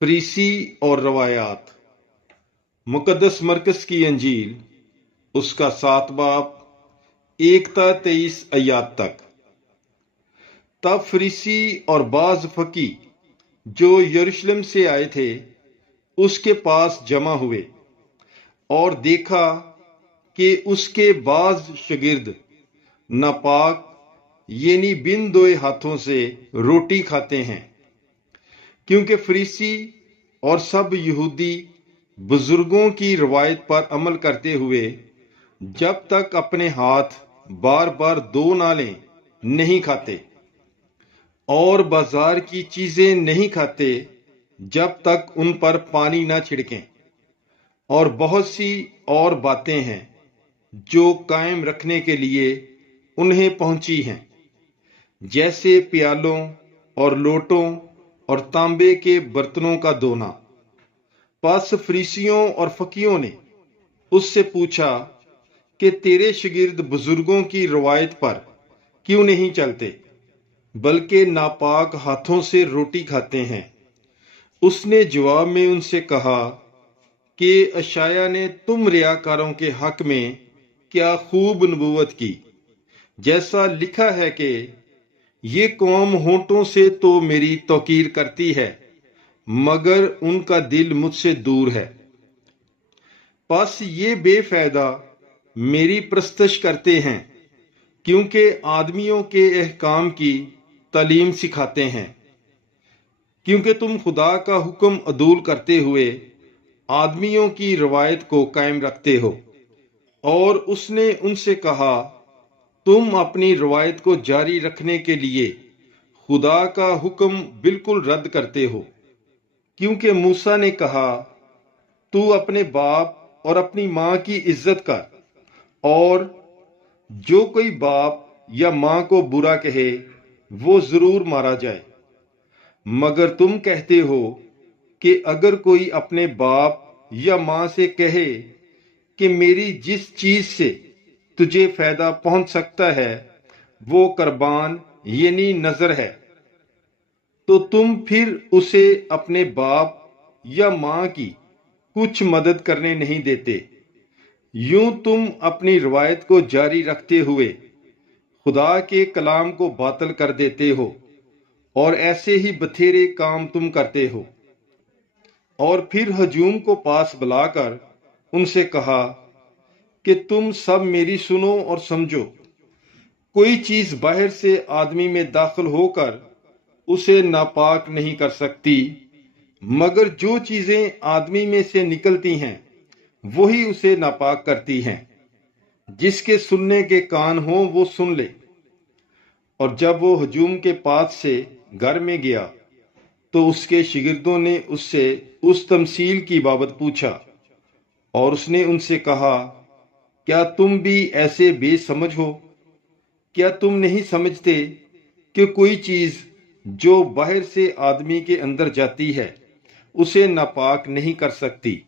फरीसी और रवायात। मुकद्दस मरकस की अंजील उसका 7 बाब 1 ta 23 तक। तब फरीसी और बाज फकी जो यरूशलेम से आए थे उसके पास जमा हुए और देखा कि उसके बाज शागिर्द नापाक यानी बिन धोए हाथों से रोटी खाते हैं, क्योंकि फरीसी और सब यहूदी बुजुर्गों की रवायत पर अमल करते हुए जब तक अपने हाथ बार बार धो ना लें नहीं खाते, और बाजार की चीजें नहीं खाते जब तक उन पर पानी ना छिड़कें। और बहुत सी और बातें हैं जो कायम रखने के लिए उन्हें पहुंची हैं, जैसे प्यालों और लोटों और तांबे के बर्तनों का धोना। बस फरीसियों और फकीयों ने उससे पूछा कि तेरे शागिर्द बुजुर्गों की रवायत पर क्यों नहीं चलते, बल्कि नापाक हाथों से रोटी खाते हैं। उसने जवाब में उनसे कहा कि यशायाह ने तुम रियाकारों के हक में क्या खूब नबूवत की, जैसा लिखा है कि ये कौम होंठों से तो मेरी तौकीर करती है, मगर उनका दिल मुझसे दूर है। बस ये बेफायदा मेरी प्रस्तश करते हैं, क्योंकि आदमियों के अहकाम की तालीम सिखाते हैं। क्योंकि तुम खुदा का हुक्म अदूल करते हुए आदमियों की रवायत को कायम रखते हो। और उसने उनसे कहा, तुम अपनी रवायत को जारी रखने के लिए खुदा का हुक्म बिल्कुल रद्द करते हो, क्योंकि मूसा ने कहा, तू अपने बाप और अपनी माँ की इज्जत कर, और जो कोई बाप या माँ को बुरा कहे वो जरूर मारा जाए। मगर तुम कहते हो कि अगर कोई अपने बाप या माँ से कहे कि मेरी जिस चीज से तुझे फायदा पहुंच सकता है वो कुर्बान यानी नजर है, तो तुम फिर उसे अपने बाप या माँ की कुछ मदद करने नहीं देते। यूं तुम अपनी रवायत को जारी रखते हुए खुदा के कलाम को बातिल कर देते हो, और ऐसे ही बथेरे काम तुम करते हो। और फिर हजूम को पास बुलाकर उनसे कहा कि तुम सब मेरी सुनो और समझो। कोई चीज बाहर से आदमी में दाखिल होकर उसे नापाक नहीं कर सकती, मगर जो चीजें आदमी में से निकलती हैं वही उसे नापाक करती हैं। जिसके सुनने के कान हो वो सुन ले। और जब वो हजूम के पास से घर में गया तो उसके शागिर्दों ने उससे उस तमसील की बाबत पूछा, और उसने उनसे कहा, क्या तुम भी ऐसे बेसमझ हो? क्या तुम नहीं समझते कि कोई चीज जो बाहर से आदमी के अंदर जाती है उसे नापाक नहीं कर सकती,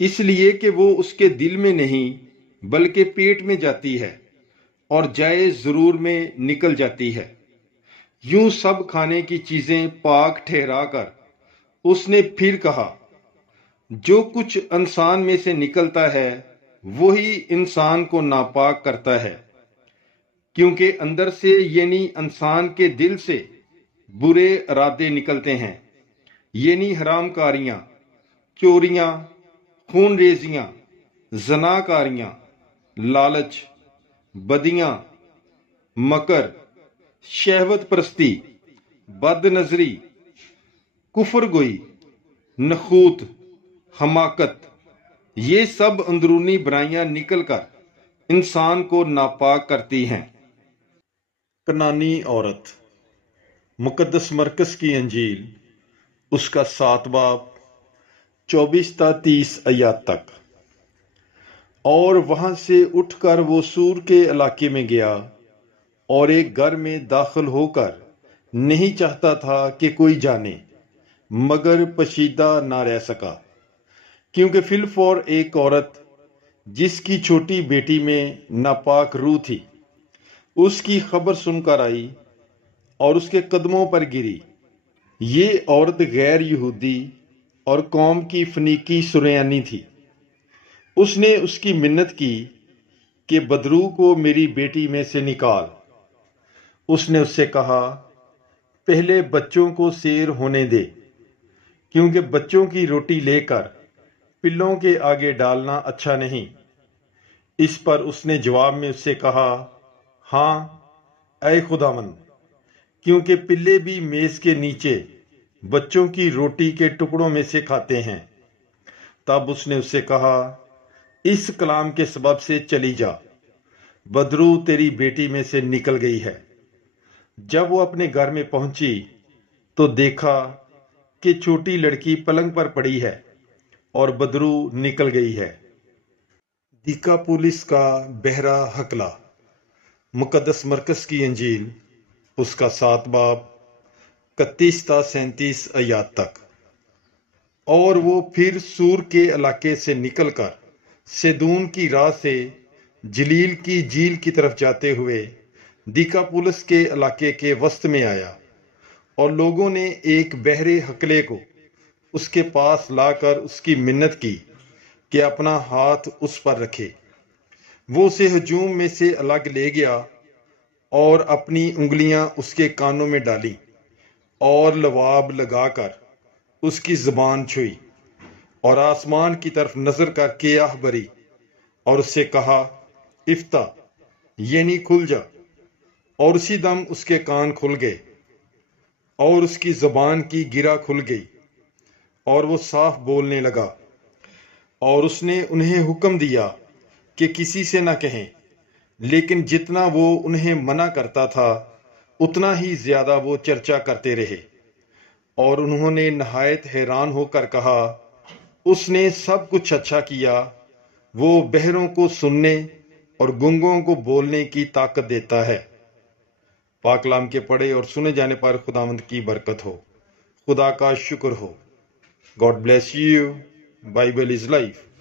इसलिए कि वो उसके दिल में नहीं बल्कि पेट में जाती है और जाए जरूर में निकल जाती है। यूं सब खाने की चीजें पाक ठहरा कर उसने फिर कहा, जो कुछ इंसान में से निकलता है वही इंसान को नापाक करता है, क्योंकि अंदर से यानी इंसान के दिल से बुरे इरादे निकलते हैं, यानी हरामकारियां, चोरियां, खूनरेजियां, जनाकारियां, लालच, बदियां, मकर, शहवत परस्ती, बदनजरी, कुफर गोई, नखूत, हमाकत। ये सब अंदरूनी बुराइयां निकलकर इंसान को नापाक करती हैं। कनानी औरत। मुकद्दस मरकस की अंजील उसका 7 बाब 24 ta 30 तक। और वहां से उठकर वो सूर के इलाके में गया और एक घर में दाखिल होकर नहीं चाहता था कि कोई जाने, मगर पशीदा ना रह सका, क्योंकि फिलफौर एक औरत जिसकी छोटी बेटी में नापाक रूह थी उसकी खबर सुनकर आई और उसके कदमों पर गिरी یہ عورت غیر یہودی اور قوم کی فنیکی سریانی تھی۔ اس نے اس کی منت کی کہ بدرو کو میری بیٹی میں سے نکال۔ اس نے اس سے کہا، پہلے بچوں کو سیر ہونے دے، کیونکہ بچوں کی روٹی لے کر پلوں کے آگے ڈالنا اچھا نہیں۔ اس پر اس نے جواب میں اس سے کہا، ہاں اے خداوند، کیونکہ پلے بھی میز کے نیچے بچوں کی روٹی کے ٹکڑوں میں سے کھاتے ہیں۔ تب اس نے اس سے کہا، اس کلام کے سبب سے چلی جا، بدرو تیری بیٹی میں سے نکل گئی ہے۔ جب وہ اپنے گھر میں پہنچی تو دیکھا کہ چھوٹی لڑکی پلنگ پر پڑی ہے اور بدرو نکل گئی ہے۔ دیکاپولس کا بہرا ہکلا۔ مقدس مرکز کی انجیل، اس کا 7 باب 31 تا 37 آیات تک۔ اور وہ پھر سور کے علاقے سے نکل کر سیدون کی راہ سے جلیل کی جھیل کی طرف جاتے ہوئے دیکاپولس کے علاقے کے وسط میں آیا، اور لوگوں نے ایک بہرے ہکلے کو اس کے پاس لا کر اس کی منت کی کہ اپنا ہاتھ اس پر رکھے۔ وہ اسے ہجوم میں سے الگ لے گیا اور اپنی انگلیاں اس کے کانوں میں ڈالی اور لواب لگا کر اس کی زبان چھوئی، اور آسمان کی طرف نظر کر کے آہ بھری اور اس سے کہا، افتح، یعنی کھل جا۔ اور اسی دم اس کے کان کھل گئے اور اس کی زبان کی گرہ کھل گئی اور وہ صاف بولنے لگا۔ اور اس نے انہیں حکم دیا کہ کسی سے نہ کہیں، لیکن جتنا وہ انہیں منع کرتا تھا اتنا ہی زیادہ وہ چرچا کرتے رہے۔ اور انہوں نے نہایت حیران ہو کر کہا، اس نے سب کچھ اچھا کیا، وہ بہروں کو سننے اور گنگوں کو بولنے کی طاقت دیتا ہے۔ پاک کلام کے پڑھے اور سنے جانے پر خداوند کی برکت ہو، خدا کا شکر ہو۔ God bless you. Bible is life.